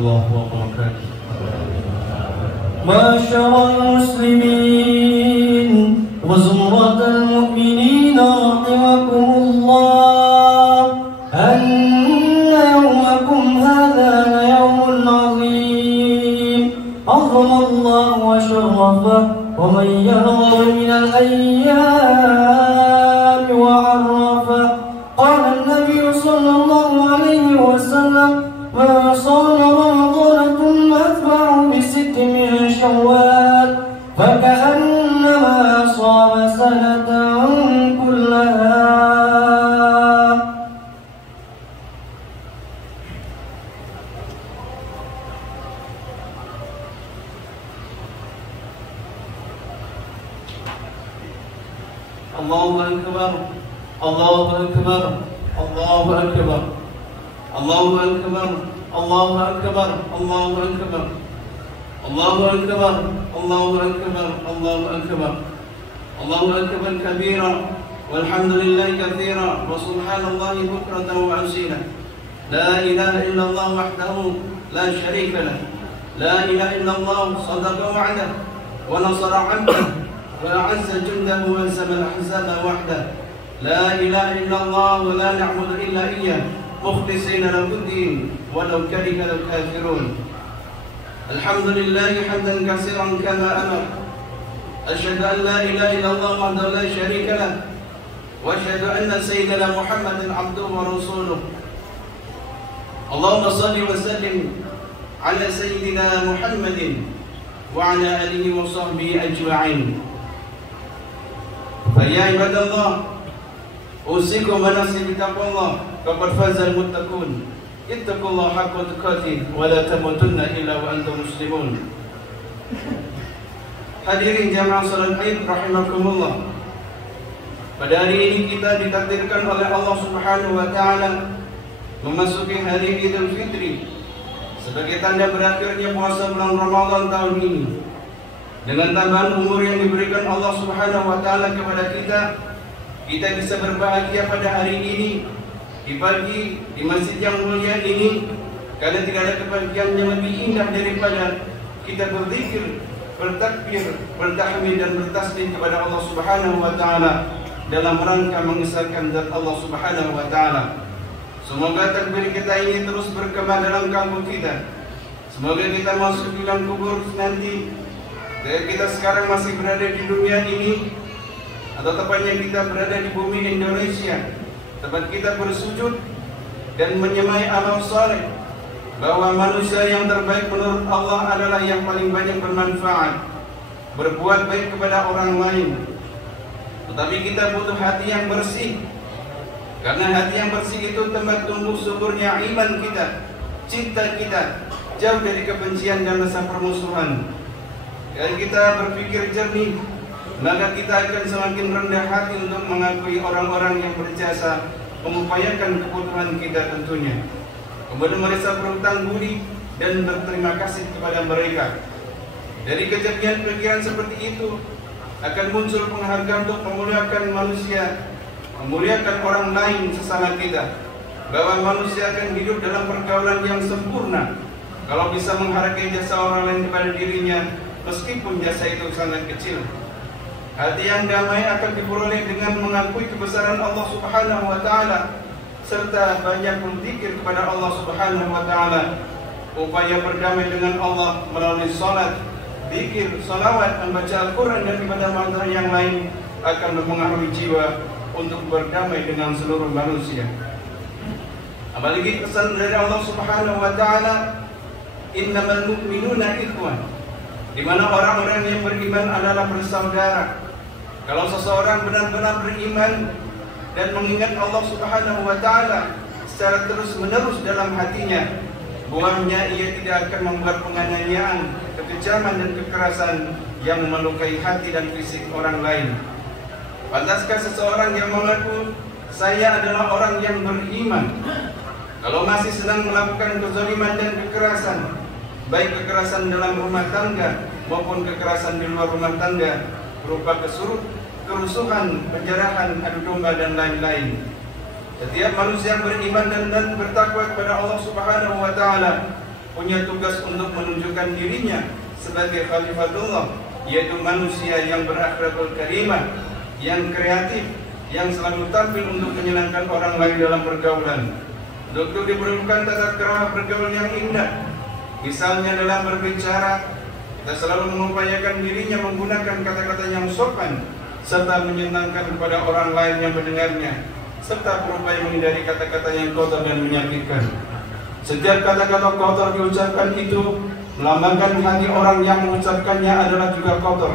warahmatullahi wabarakatuh. Masyaallah muslimin wa zumratal mu'minin rahimakumullah. Anna yawmakum hadha yawmun 'azim. Azzamallahu wa syarrafa wa man yarghabu min al-ayyam wa 'arrafa. Qala an-nabiy sallallahu alaihi wasallam ما صام رمضان ثم أتبعه بست من شوال فكأنما صام سنة كلها. الله أكبر الله أكبر الله أكبر الله أكبر الله أكبر الله أكبر الله أكبر الله أكبر الله أكبر الله أكبر كبيرا والحمد لله كثيرا وسبحان الله بكرة وأصيلا. لا إله إلا الله وحده لا شريك له. لا إله إلا الله صدق وعده ونصر عبده وأعز جنده وهزم الأحزاب وحده. لا إله إلا الله ولا نعبد إلا إياه مخلصين له الدين ولو كره الكافرون. الحمد لله حمدا كثيرا كما أمر. أشهد أن لا إله إلا الله وحده لا شريك له وأشهد أن سيدنا محمد عبده ورسوله. اللهم صل وسلم على سيدنا محمد وعلى آله وصحبه أجمعين. فيا عباد الله أوصيكم ونفسي بتقوى الله فقد فاز المتقون. اتقوا الله حق تقاته ولا تموتن إلا وأنتم مسلمون. Hadirin jamaah salat Id rahimakumullah. Pada hari ini kita ditakdirkan oleh Allah Subhanahu wa taala memasuki hari Idul Fitri sebagai tanda berakhirnya puasa bulan Ramadan tahun ini. Dengan tambahan umur yang diberikan Allah Subhanahu wa taala kepada kita bisa berbahagia pada hari ini di pagi di masjid yang mulia ini, karena tidak ada kebahagiaan yang lebih indah daripada kita berzikir, bertakbir, bertahmid dan bertasbih kepada Allah Subhanahu wa taala dalam rangka mengesahkan zat Allah Subhanahu wa taala. Semoga takbir kita ini terus berkembang dalam kalbu kita. Semoga kita masuk di dalam kubur nanti dan kita sekarang masih berada di dunia ini, atau tepatnya kita berada di bumi Indonesia, tempat kita bersujud dan menyemai amal saleh, bahwa manusia yang terbaik menurut Allah adalah yang paling banyak bermanfaat, berbuat baik kepada orang lain. Tetapi kita butuh hati yang bersih, karena hati yang bersih itu tempat tumbuh suburnya iman kita, cinta kita, jauh dari kebencian dan rasa permusuhan. Dan kita berpikir jernih, maka kita akan semakin rendah hati untuk mengakui orang-orang yang berjasa mengupayakan kebutuhan kita tentunya. Kemudian merasa berhutang budi dan berterima kasih kepada mereka. Dari kejadian pikiran seperti itu akan muncul penghargaan untuk memuliakan manusia, memuliakan orang lain sesama kita, bahwa manusia akan hidup dalam pergaulan yang sempurna kalau bisa menghargai jasa orang lain kepada dirinya, meskipun jasa itu sangat kecil. Hati yang damai akan diperoleh dengan mengakui kebesaran Allah Subhanahu wa taala serta banyak berzikir kepada Allah Subhanahu wa taala. Upaya berdamai dengan Allah melalui salat, zikir, salawat, membaca Al-Qur'an dan ibadah-ibadah yang lain akan mempengaruhi jiwa untuk berdamai dengan seluruh manusia. Apalagi pesan dari Allah Subhanahu wa taala, innamal mu'minuna ikhwan, di mana orang-orang yang beriman adalah bersaudara. Kalau seseorang benar-benar beriman dan mengingat Allah Subhanahu wa taala secara terus-menerus dalam hatinya, buahnya ia tidak akan membuat penganiayaan, kekejaman dan kekerasan yang melukai hati dan fisik orang lain. Pantaskah seseorang yang mengaku saya adalah orang yang beriman, kalau masih sedang melakukan kezaliman dan kekerasan, baik kekerasan dalam rumah tangga maupun kekerasan di luar rumah tangga, berupa kerusuhan, penjarahan, adu domba dan lain-lain. Setiap manusia yang beriman dan bertakwa kepada Allah Subhanahu wa taala punya tugas untuk menunjukkan dirinya sebagai Khalifatullah, yaitu manusia yang berakhlakul karimah, yang kreatif, yang selalu tampil untuk menyenangkan orang lain dalam pergaulan. Untuk itu diperlukan tata krama pergaulan yang indah. Misalnya dalam berbicara, kita selalu mengupayakan dirinya menggunakan kata-kata yang sopan, serta menyenangkan kepada orang lain yang mendengarnya, serta berupaya menghindari kata-kata yang kotor dan menyakitkan. Setiap kata-kata kotor diucapkan itu melambangkan hati orang yang mengucapkannya adalah juga kotor.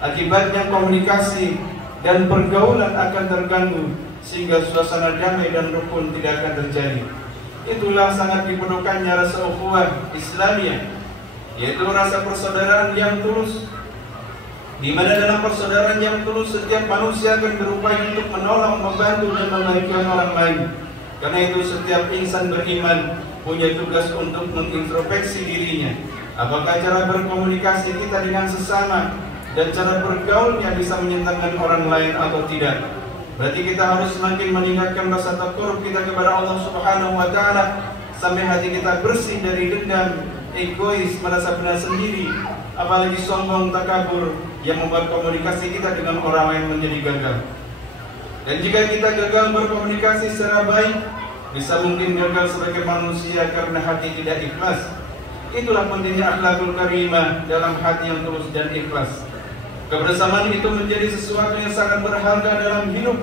Akibatnya komunikasi dan pergaulan akan terganggu, sehingga suasana damai dan rukun tidak akan terjadi. Itulah sangat diperlukannya rasa ukhuwah Islamiyah, yaitu rasa persaudaraan yang tulus, di mana dalam persaudaraan yang tulus setiap manusia akan berupaya untuk menolong, membantu dan membahagiakan orang lain. Karena itu setiap insan beriman punya tugas untuk mengintrospeksi dirinya. Apakah cara berkomunikasi kita dengan sesama dan cara bergaulnya bisa menyenangkan orang lain atau tidak? Berarti kita harus semakin meningkatkan rasa takarrub kita kepada Allah Subhanahu wa taala sampai hati kita bersih dari dendam, egois, merasa benar sendiri, apalagi sombong, takabur yang membuat komunikasi kita dengan orang lain menjadi gagal. Dan jika kita gagal berkomunikasi secara baik, bisa mungkin gagal sebagai manusia karena hati tidak ikhlas. Itulah pentingnya akhlakul karimah dalam hati yang tulus dan ikhlas. Kebersamaan itu menjadi sesuatu yang sangat berharga dalam hidup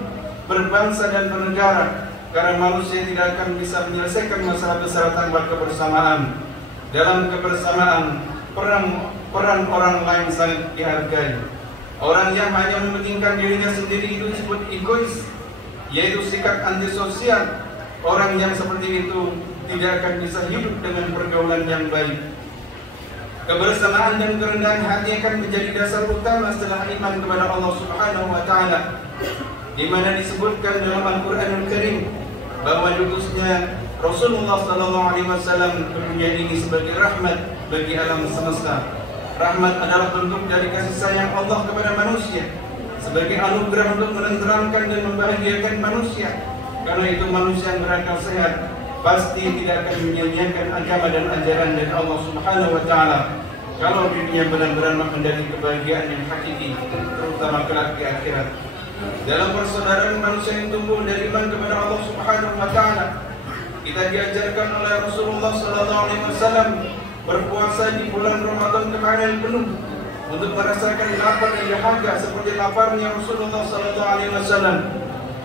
berbangsa dan bernegara, karena manusia tidak akan bisa menyelesaikan masalah besar tanpa kebersamaan. Dalam kebersamaan, peran orang lain sangat dihargai. Orang yang hanya mementingkan dirinya sendiri itu disebut egois, yaitu sikap antisosial. Orang yang seperti itu tidak akan bisa hidup dengan pergaulan yang baik. Kebersamaan dan kerendahan hati akan menjadi dasar utama setelah iman kepada Allah Subhanahu wa taala, di mana disebutkan dalam Al-Qur'anul Karim bahwa diutusnya Rasulullah sallallahu alaihi wasallam ke dunia ini sebagai rahmat bagi alam semesta. Rahmat adalah bentuk dari kasih sayang Allah kepada manusia, sebagai anugerah untuk menenteramkan dan membahagiakan manusia. Karena itu manusia yang berakal sehat pasti tidak akan menyia-nyiakan agama dan ajaran dari Allah Subhanahu wa taala kalau dirinya benar-benar mengendaki kebahagiaan yang hakiki, terutama kelak di akhirat. Dalam persaudaraan manusia yang tumbuh dari iman kepada Allah Subhanahu wa taala, kita diajarkan oleh Rasulullah sallallahu alaihi wasallam berpuasa di bulan Ramadan kemarin penuh untuk merasakan lapar dan dahaga seperti laparnya Rasulullah sallallahu alaihi wasallam.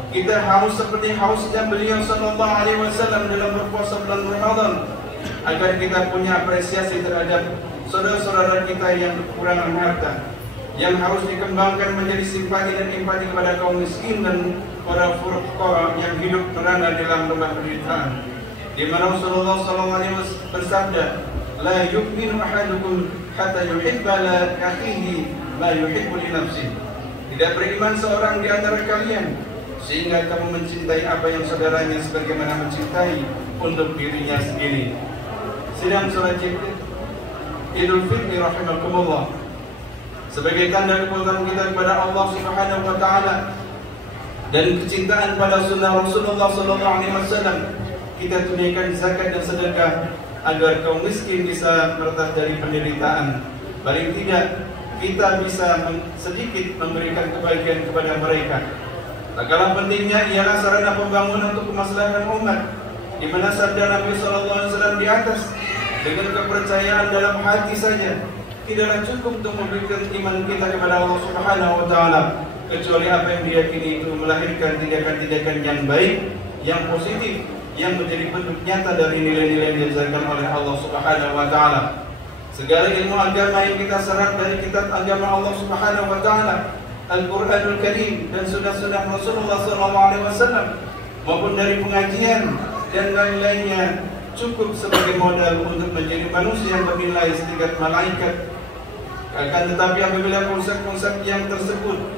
Kita haus seperti hausnya beliau sallallahu alaihi wasallam dalam berpuasa bulan Ramadan, agar kita punya apresiasi terhadap saudara-saudara kita yang kekurangan harta, yang harus dikembangkan menjadi simpati dan empati kepada kaum miskin dan para fuqara yang hidup merana dalam lembah penderitaan. Di mana Rasulullah sallallahu alaihi wasallam bersabda, "La yu'minu ahadukum hatta yuhibba li akhihi ma yuhibbu li nafsihi." Tidak beriman seorang di antara kalian sehingga kamu mencintai apa yang saudaranya sebagaimana mencintai untuk dirinya sendiri. Sidang salat Idul Fitri rahimakumullah, sebagai tanda kekuatan kita kepada Allah Subhanahu wa taala dan kecintaan pada sunnah Rasulullah sallallahu alaihi wasallam, kita tunaikan zakat dan sedekah agar kaum miskin bisa mertas dari penderitaan. Paling tidak kita bisa sedikit memberikan kebahagiaan kepada mereka. Tak kalah pentingnya ialah sarana pembangunan untuk kemaslahatan umat, di mana sabda Nabi sallallahu alaihi wasallam di atas, dengan kepercayaan dalam hati saja tidaklah cukup untuk memberikan iman kita kepada Allah Subhanahu wa taala, kecuali apa yang diyakini itu melahirkan tindakan-tindakan yang baik, yang positif, yang menjadi bentuk nyata dari nilai-nilai yang diajarkan oleh Allah Subhanahu wa taala. Segala ilmu agama yang kita serap dari kitab agama Allah Subhanahu wa taala, Al-Qur'anul Karim dan sunnah-sunnah Rasulullah SAW, maupun dari pengajian dan lain-lainnya, cukup sebagai modal untuk menjadi manusia yang bernilai setingkat malaikat. Akan tetapi apabila konsep-konsep yang tersebut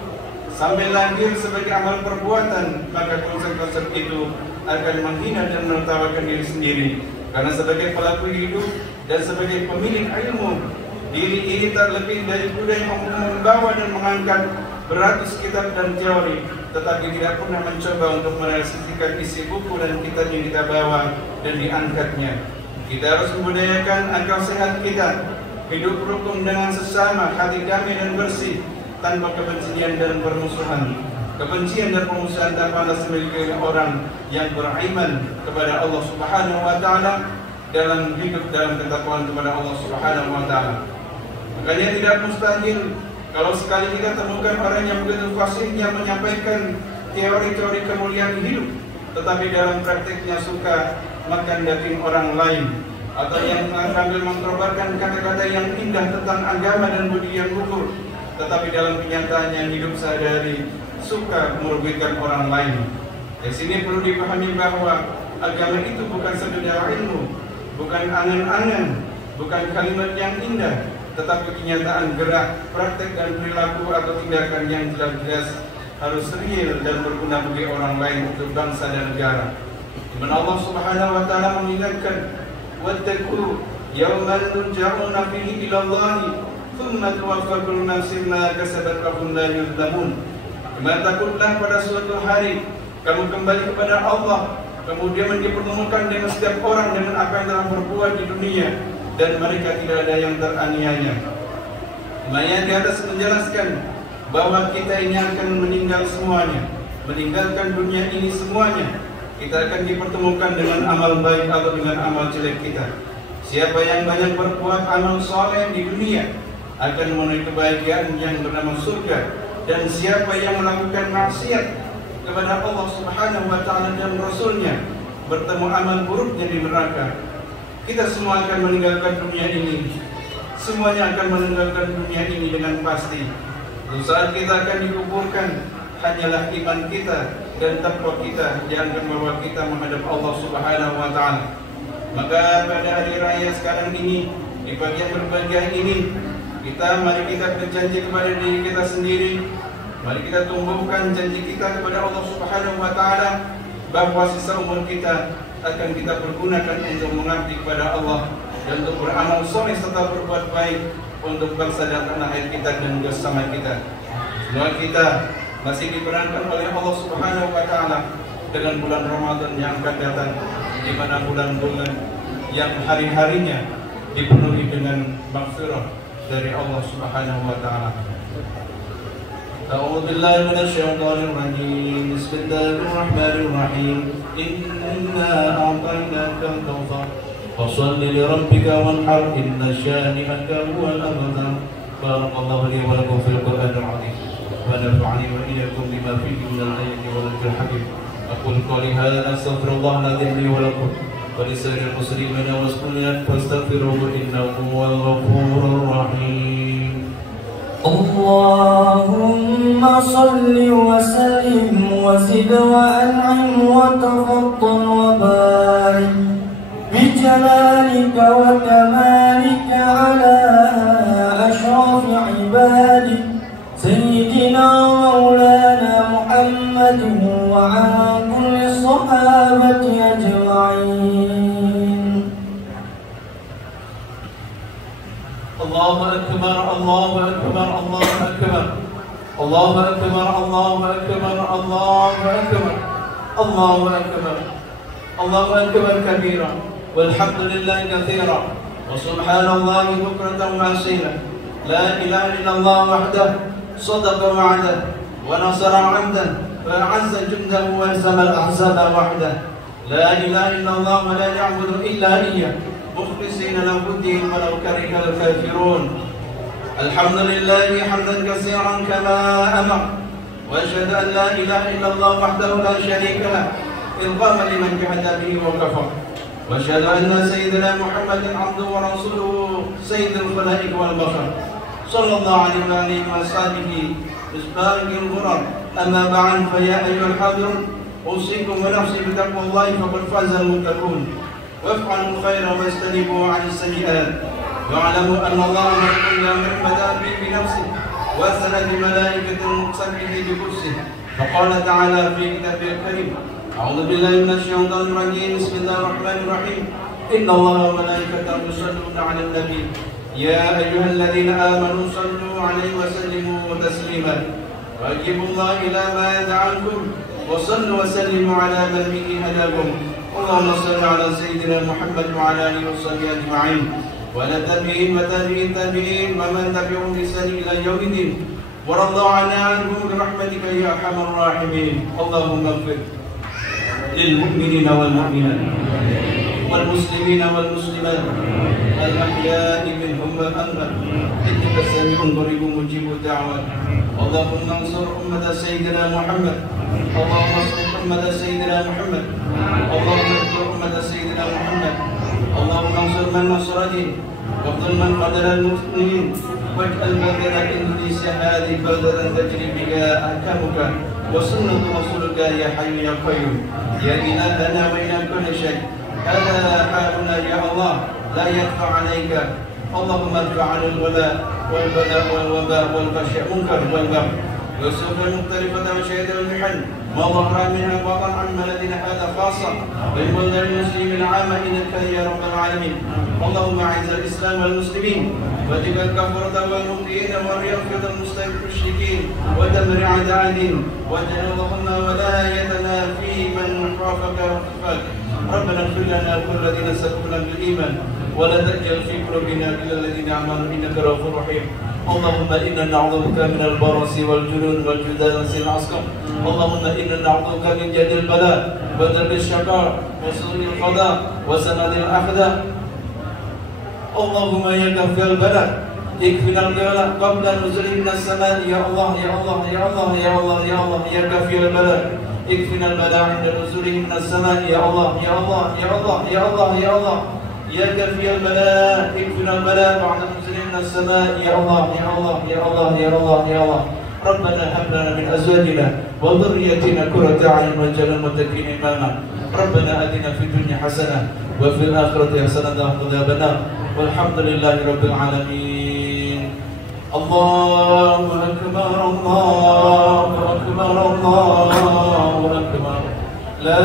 sampai lahir sebagai amal perbuatan, maka konsep-konsep itu akan menghina dan menertawakan diri sendiri. Karena sebagai pelaku hidup dan sebagai pemilik ilmu, diri ini tak lebih dari kuda yang membawa dan mengangkat beratus kitab dan teori, tetapi tidak pernah mencoba untuk merealisasikan isi buku dan kitab yang kita bawa dan diangkatnya. Kita harus membudayakan akal sehat kita, hidup rukun dengan sesama, hati damai dan bersih, tanpa kebencian dan permusuhan. Kebencian dan permusuhan tak pantas dimiliki orang yang beriman kepada Allah Subhanahu wa taala, dalam hidup dalam ketakwaan kepada Allah Subhanahu wa taala. Makanya tidak mustahil kalau sekali kita temukan orang yang begitu fasihnya menyampaikan teori-teori kemuliaan hidup, tetapi dalam prakteknya suka makan daging orang lain, atau yang sambil mengobarkan kata-kata yang indah tentang agama dan budi yang luhur, tetapi dalam kenyataannya hidup sehari-hari suka merugikan orang lain. Di sini perlu dipahami bahwa agama itu bukan sekedar ilmu, bukan angan-angan, bukan kalimat yang indah, tetapi kenyataan gerak, praktek dan perilaku atau tindakan yang jelas-jelas harus real dan berguna bagi orang lain untuk bangsa dan negara. Di mana Allah Subhanahu wa taala mengingatkan, wattaqu yawman turja'una fihi ila Allah thumma tuwaffa kullu nafsin ma kasabat wa hum la yuzlamun. Takutlah pada suatu hari kamu kembali kepada Allah, kemudian dipertemukan dengan setiap orang dengan apa yang telah berbuat di dunia, dan mereka tidak ada yang teraniaya. Maya di atas menjelaskan bahwa kita ini akan meninggal semuanya, meninggalkan dunia ini semuanya. Kita akan dipertemukan dengan amal baik atau dengan amal jelek kita. Siapa yang banyak berbuat amal soleh di dunia akan menuju kebahagiaan yang bernama surga, dan siapa yang melakukan maksiat kepada Allah Subhanahu wa taala dan Rasulnya bertemu amal buruknya di neraka. Kita semua akan meninggalkan dunia ini. Semuanya akan meninggalkan dunia ini dengan pasti. Lalu saat kita akan dikuburkan, hanyalah iman kita dan takwa kita yang akan membawa kita menghadap Allah Subhanahu wa taala. Maka pada hari raya sekarang ini, di pagi yang berbahagia ini, mari kita berjanji kepada diri kita sendiri. Mari kita tumbuhkan janji kita kepada Allah Subhanahu wa taala bahwa sisa umur kita akan kita pergunakan untuk mengabdi kepada Allah dan untuk beramal soleh serta berbuat baik untuk bangsa dan tanah air kita dan bersama kita. Semua kita masih diperankan oleh Allah Subhanahu wa taala dengan bulan Ramadan yang akan datang, di mana bulan-bulan yang hari-harinya dipenuhi dengan maghfirah dari Allah Subhanahu wa taala. A'udzu billahi minasyaitonir rajim. Bismillahirrahmanirrahim. Inna a'tainakal kautsar fashalli li rabbika wanhar inna syani'aka huwal abtar. Barakallahu li wa lakum fil Qur'anil 'azim. Wa nafa'ani wa iyyakum bima fihi minal ayati wal dhikril hakim. Aqulu qawli hadza astaghfirullah al-'azim li wa lakum wa li sa'iril muslimina wasqulna fastaghfiruhu innahu huwal ghafurur rahim. Allahumma salli wa sallim wa zid wa an'im wa tafaddal wa barik bi jalalika wa kamalika ala ashrafi ibadik sayyidina maulana Muhammadin wa ala kulli sahabati ajma'in. Allahu akbar, Allahu akbar, Allahu akbar. Allahu akbar, Allahu akbar, Allahu akbar. Allahu akbar. Allahu akbar kabira walhamdulillahi katsira wa subhanallahi bukratan wa asila. La ilaha illallah wahdahu sadaqa wa'dahu wa nasara 'abdahu wa a'azza jundahu wa hazama al-ahzaba wahdahu. La ilaha illallah wa la na'budu illa iyyahu مخلصين له الدين ولو كره الكافرون. الحمد لله حمدا كثيرا كما أمر، وأشهد أن لا إله إلا الله وحده لا شريك له إرغاما لمن جحد به وكفر، وأشهد أن سيدنا محمد عبده ورسوله سيد الخلائق والبشر صلى الله عليه وآله وصحبه بسبارك الغرر. أما بعد فيا أيها الحاضرون أوصيكم ونفسي بتقوى الله فقد فاز المتقون. وافعلوا الخير واجتنبوا عن السيئات واعلموا ان الله امركم بامر بدا به بنفسه واثنى بملائكه المسبحه بقدسه فقال تعالى في كتابه الكريم: اعوذ بالله من الشيطان الرجيم. بسم الله الرحمن الرحيم. ان الله وملائكته يصلون على النبي يا ايها الذين امنوا صلوا عليه وسلموا تسليما واجيبوا الله الى ما يدعاكم وصلوا وسلموا على من به هداكم اللهم صل على سيدنا محمد وعلى آله وصحبه أجمعين وعلى التابعين وتابعين التابعين ومن تبعهم بإحسان إلى يوم الدين ورضى عنا عنهم برحمتك يا أرحم الراحمين. اللهم اغفر للمؤمنين والمؤمنات والمسلمين والمسلمات الأحياء منهم والأموات إنك سميع قريب مجيب الدعوات. اللهم انصر أمة سيدنا محمد، اللهم انصر أمة سيدنا محمد، اللهم انصر أمة سيدنا محمد، اللهم انصر من نصر دين واخذل من قتل المسلمين واجعل بلدنا إندونيسيا هذه بلدة تجري بها أحكامك وسنة رسولك يا حي يا قيوم يا إلهنا وإله كل شيء. هذا حالنا يا الله لا يخفى عليك. اللهم ارفع عن الغلاء والبلاء والوباء والغشاء منكر والبغي والسوء المختلفة والشهادة والمحن ما ظهر منها وبطن عن بلدنا هذا خاصة بالبلدان المسلمين العامة إنك يا رب العالمين. اللهم أعز الإسلام والمسلمين وتلك الكفرة والمبتدئين والرياضة المشركين ودمر أعداء الدين واجعل اللهم ولايتنا في من خافك واتقاك. ربنا اغفر لنا وكل الذين سبقونا بالإيمان ولا تجعل في قلوبنا إلا الذين آمنوا إنك رؤوف رحيم. اللهم إنا نعوذ بك من البرص والجنون والجدال العسكر. اللهم إنا نعوذ بك من جهد البلاء ودرب الشقاء وسوء القضاء وسنة الأخذة. اللهم يا كافي البلاء اكفنا البلاء قبل نزول من السماء يا الله يا الله يا الله يا الله يا الله يا كافي البلاء اكفنا البلاء عند نزوله من السماء يا الله يا الله يا الله يا الله يا الله يا كافي البلاء اكفنا البلاء بعد نزوله من السماء يا الله يا الله يا الله يا الله يا الله. ربنا هب لنا من أزواجنا وذريتنا قرة أعين واجعلنا للمتقين إماما. ربنا آتنا في الدنيا حسنة وفي الآخرة حسنة وقنا عذاب النار والحمد لله رب العالمين. الله أكبر الله أكبر الله أكبر لا